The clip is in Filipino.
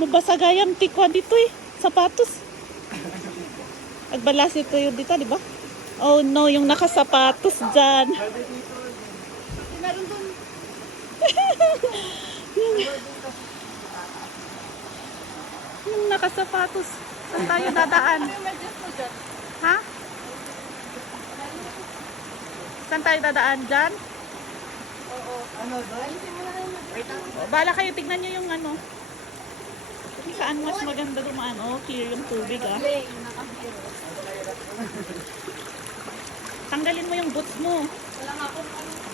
Mabasagayang tikwa dito eh. Sapatos. Agbalas ito yun dito, di ba? Oh no, yung nakasapatos dyan. Meron doon. Yung nakasapatos. Saan tayo dadaan? Ano yung medyas mo dyan? Ha? Saan tayo dadaan dyan? Oo. Ano doon? Ayusin mo na lang yung medyas. Bala kayo, tignan nyo yung ano. Kung saan mas maganda dumaan. Oh, clear yung tubig ah. Play, nakahiro. Tanggalin mo yung boots mo. Wala nga akong ano.